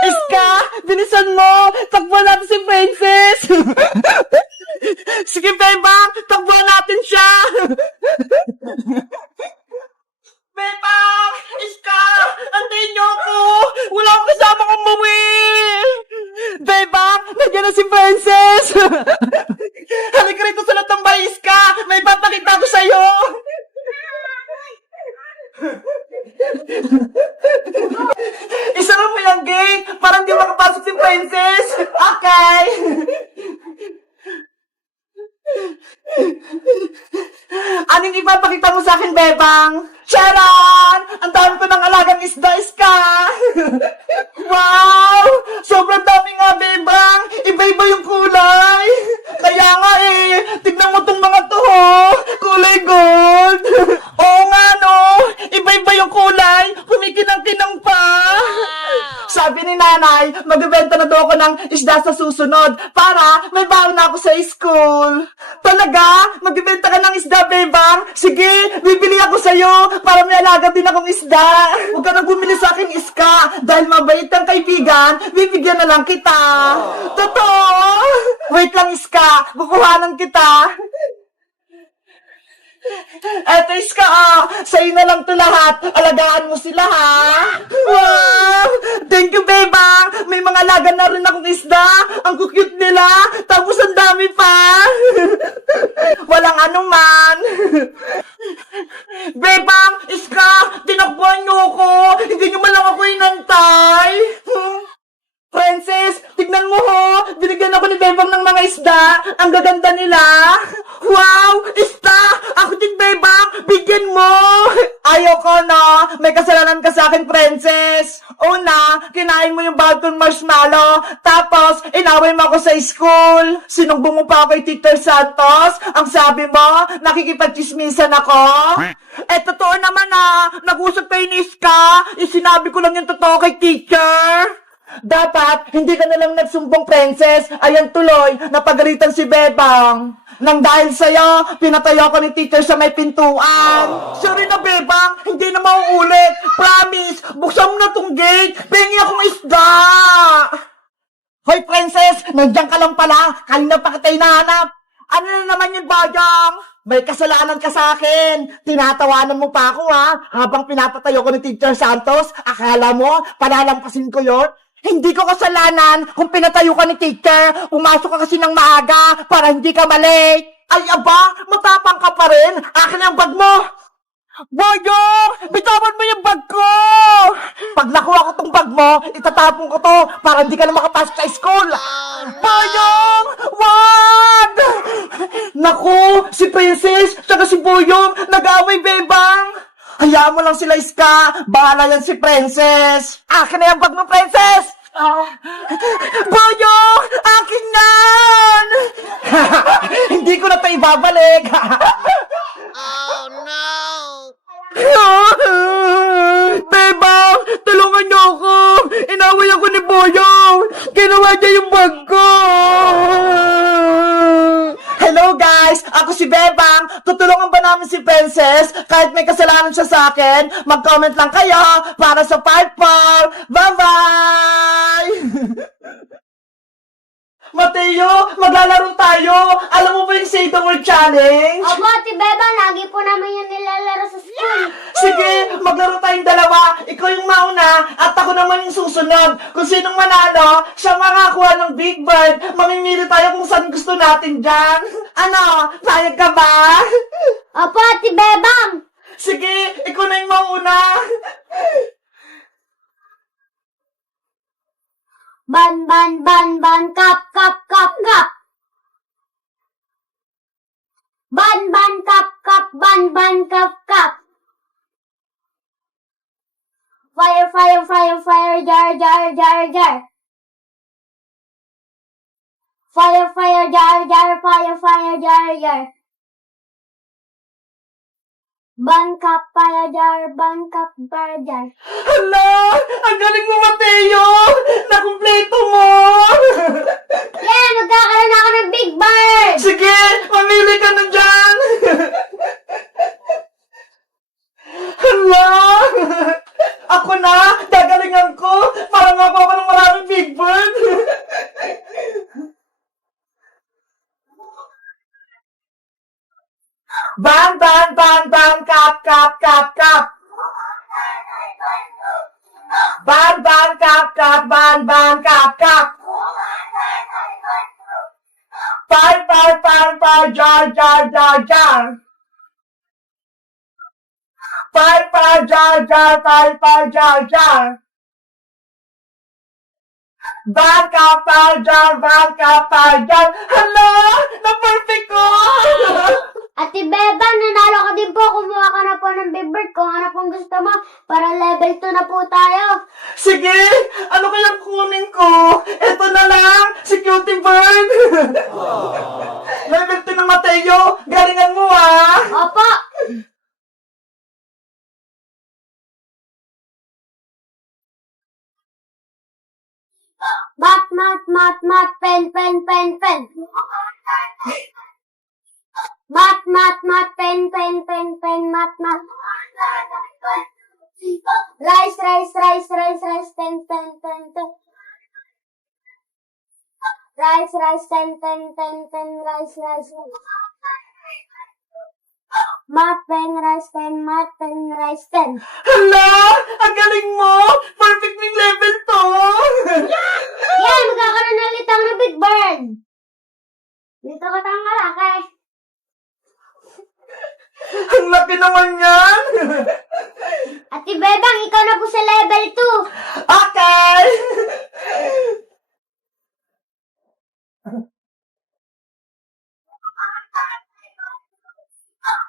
Iska, bilisan mo! Takbuhan natin si Princess! Sige, Bebang! Takbuhan natin siya! Bebang! Iska! Antayin niyo ako! Wala akong kasama kong umuwi! Bebang! Nandiyan na si Princess! Halika rito sa latambay, Iska! May papakita ko sa'yo! Isara mo yung gate para hindi makapasok si Princess. Okay. Anong ipapakita mo sa akin, Bebang? Charan! Ang dami ko ng alagang isda, Iska! Wow! Sobrang dami nga, Bebang! Iba-iba yung kulay! Kaya nga tignan mo tong mga to, oh! Kulay gold! Oo nga, no! Iba-iba yung kulay! Kumikinang-kinang pa! Sabi ni nanay, magbibenta na daw ako ng isda sa susunod para may baon na ako sa school. Talaga? Magbibenta ka ng isda, Bebang? Sige, bibili ako sa'yo para may alaga din akong isda. Huwag ka nang bumili sa akin, Iska. Dahil mabait kang kaibigan, bibigyan na lang kita. Totoo? Wait lang, Iska. Kukuhanan kita. Eto, Iska, sa'yo na lang to lahat. Alagaan mo sila, ha? Wow! Thank you, Bebang! May mga alaga na rin akong isda. Ang cute nila. Tapos ang dami pa. Walang anuman. Bebang! Iska! Tinakbuhan niyo ako! Hindi niyo man lang ako inantay! Princess! Tignan mo ho! Binigyan ako ni Bebang ng mga isda! Ang gaganda nila! Wow! Isda! Ako din, Bebang! Bigyan mo! Ayoko na! May kasalanan ka sa akin, Princess! Una, kinain mo yung bawat kong marshmallow. Tapos, inaway mo ako sa school. Sinumbong mo pa ako kay Teacher Santos. Ang sabi mo, nakikipagchismisan ako. Eh, totoo naman nag-usap kayo ni Iska. Sinabi ko lang yung totoo kay Teacher. Dapat, hindi ka nalang nagsumbong, Princess. Ayan tuloy, napagalitan si Bebang. Nang dahil sa'yo, pinatayo ko ni Teacher sa may pintuan. Sorry na, Bebang, hindi na mauulit. Promise, buksan mo na tong gate. Pengi akong isda. Hoy, Princess, nandiyan ka lang pala. Kanina pa kita hinahanap. Ano na naman yun, Bajang? May kasalanan ka sa akin. Tinatawanan mo pa ako, ha? Habang pinapatayo ko ni Teacher Santos, akala mo, palalampasin ko yon? Hindi ko kasalanan kung pinatayo ka ni Teacher. Pumasok ka kasi ng maaga para hindi ka malate. Ay, aba, matapang ka pa rin. Akin ang bag mo. Boyong, bitawan mo yung bag ko. Pag nakuha ko tong bag mo, itatapon ko to para hindi ka na makapasok sa school. Boyong, wag! Naku, si Princess, saka si Boyong, nag-away, Bebang. Hayaan mo lang sila, Iska. Bahala yan si Princess. Akin na yung bag mo, Princess. Boyong! Akin yan! Hindi ko na ito ibabalik. Oh no! Bebang! Tulungan niyo ako! Inaway ako ni Boyong! Ginawa niya yung bag ko! Hello guys! Ako si Bebang! Tutulungan ba namin si Princess? Kahit may kasalanan siya sa akin, mag-comment lang kayo para sa part 4! Bye-bye! Mateo, maglalaro tayo! Alam mo ba yung Say the Word Challenge? Opo, Ate Beba, lagi po namin yung nilalaro sa school. Sige, maglaro tayong dalawa. Ikaw yung mauna at ako naman yung susunod. Kung sinong manalo, siya makakuha ng Big Bird. Mamimili tayo kung saan gusto natin dyan. Ano, payag ka ba? Opo, Ate Bebang. Sige, ikaw na yung mauna. Ban, ban, ban, ban, kap, kap, kap, kap. Ban, ban, kap, kap, ban, ban, kap, kap. Fire, fire, fire, fire, jar, jar, jar, jar. Fire, fire, jar, jar, fire, fire, jar, jar. Bangkap para jar, bangkap para jar. Hala, ang galing mo, Mateo. Nakumpleto mo. Yeah, magkakaroon ako ng Big Bird. Sige, mamili ka na dyan. Hala, ako na, gagalingan Ban, ban, kap, kap, ban, ban, kap, kap. Par, par, par, par, jar, jar, jar, jar. Par, par, jar, jar, par, jar, jar. Ban, kap, par, jar, jar. Hala! Na-perfect ko! Ate Beba, nanalo ka din po. Kumuha ka na po ng Big Bird kung ano pong gusto mo. Para level 2 na po tayo. Sige! Ano kayang kunin ko? Ito na lang! Si Cutie Bird! Level 2 ng Mateo! Galingan mo ah! Opo. Mat, pen, pen, pen, pen. Mat, pen, pen, pen, pen, mat. Rice, pen, pen, pen, pen. Rice, pen, pen, pen, pen, rice. Mat, pen, rice, pen. Hala! Ang galing mo! Perfect ng level 2! Yan, magkakaroon na ulit ako ng Big Bird. Dito ka tayong kalaki. Ang laki naman yan! Ate Bebang, ikaw na po sa level 2. Okay!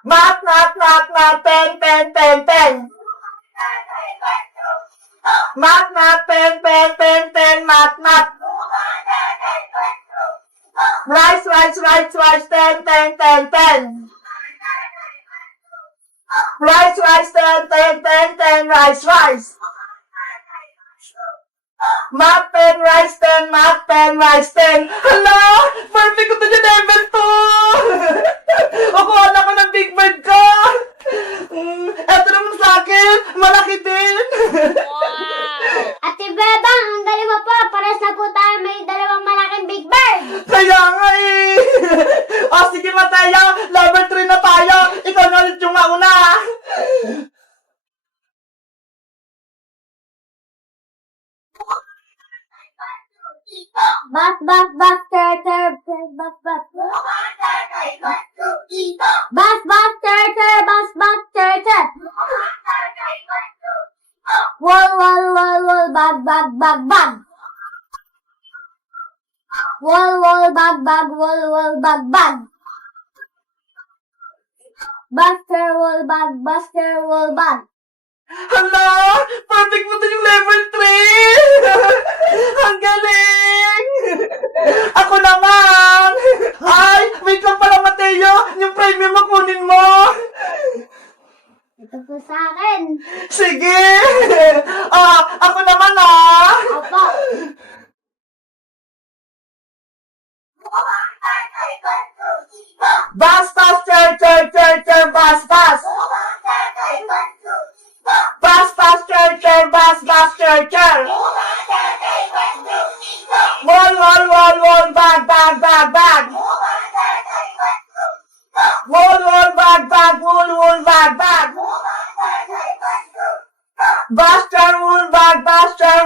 Mat, pen, pen, pen, pen. Mat, pen, pen, pen, pen, mat. Rice, pen, pen, pen, pen. Rice, pen, rice. Mat, pen, rice, pen. Hala! Perfect ko to yung level 2! Kukuha na ko ng Big Bird ko! Eto naman sa akin! Malaki din! Ate Bebang, ang galing mo po. Pares na po tayo may dalawang malaking Big Bird. Kaya nga eh! O sige Mateo, level 3 na tayo! Ikaw na ulit yung mauna! Bas, ter, bas. Bas, ter. Wall, bag. Wall, bag. Buster, wall, bag. Hala! Perfect mo to yung level 3! Ang galing! Ako naman! Ay! Wait lang pala, Mateo! Yung premium mo, kunin mo! Ito po sa akin. Sige! Ako naman ah! Opo. Bas, cher, bas. Bas, cher. Wall, bag. Wall, bag. Buster,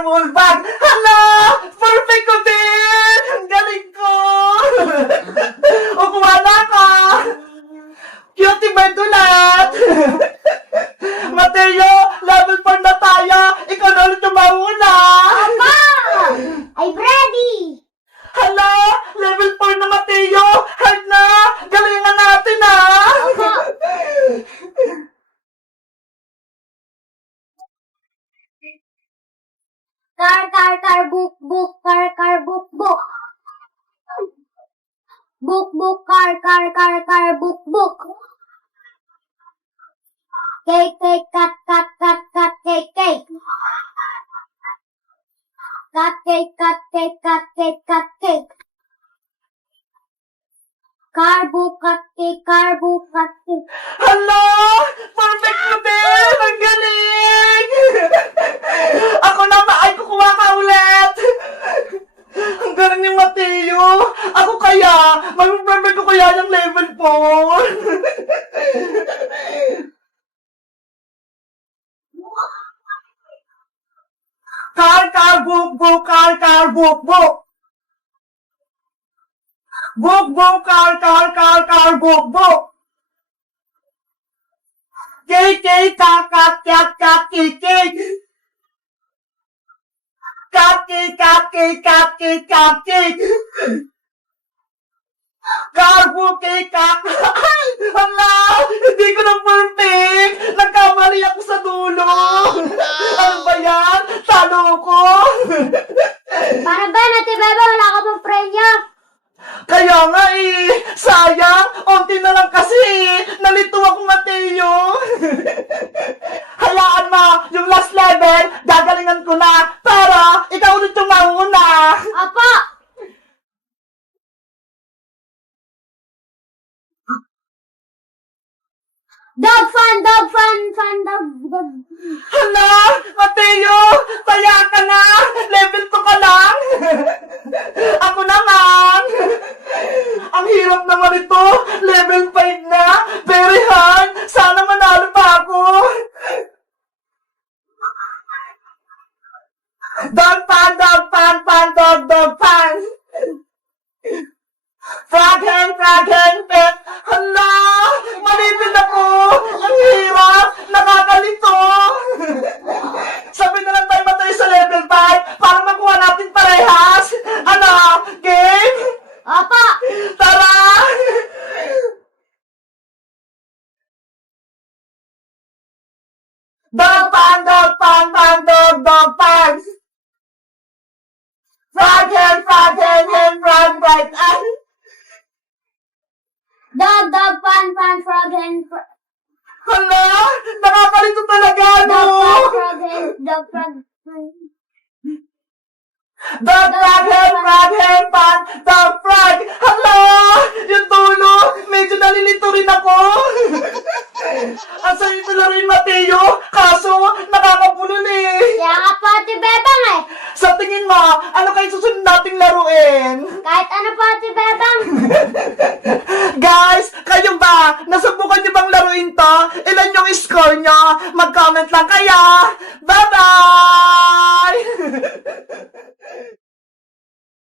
wool bag. Hala! Perfect ko din! Ang galing ko! O, kuha na ka! Cutie Bird ulit! Mateo, level 4 na tayo! Ikaw na ulit yung mauna! Opo! I'm ready! Hala! Level 4 na Mateo! Hard na! Galingan natin Opo! Car, book, car, book. Book, car, book. Cake, cut, cake. Cut, cake. Car, book, cut, cake. Hala! Perfect mo din! Ang galing! Ako naman ay kukuha ka ulit! Ang galing ni Mateo! Ako kaya, mag-perfect ko kaya yung level 4! buk, buk. Buk, buk, car, buk, buk. Kiki, cat, kiki. Kaki. Karbuki, Hala, hindi ko na perfect. Nagkamali ako sa dulo. Ano ba yan? Talo ko. Para ba, Ate Beba, wala ka pang prenya? Kaya nga sayang, onti na lang kasi nalito ako, Mateo. Hayaan mo, yung last level, gagalingan ko na, pero ikaw ulit yung mauna. Apo! Dog fan, dog. Hala, Mateo, taya ka na, level 2 ka lang. Ako naman. Ang hirap naman ito, level 5 na, very hard, sana manalo pa ako. Dog pan. Frog hen, pet. Hala, malitin ako. Ang hirap, nakakalito. Sabi na lang tayo matay sa level 5 para makuha natin parehas. Ano, game? Apo! Tara! Dog pan. Frog hen, frog right. Dog fan, frog hen, Hala, nakakalito talaga, no? dog frog. Dog frog. Hala, yung tulo, medyo nalilito rin ako. Ang sarito na rin, Mateo, kaso nakakabulol eh. Kaya nga po, Ate Bebang eh. Sa tingin mo, ano kayo susunod nating laruin? Kahit ano po, Ate Bebang. Guys, kayo ba? Nasubukan niyo bang laruin to? Ilan yung score nyo? Mag-comment lang kayo. Bye-bye!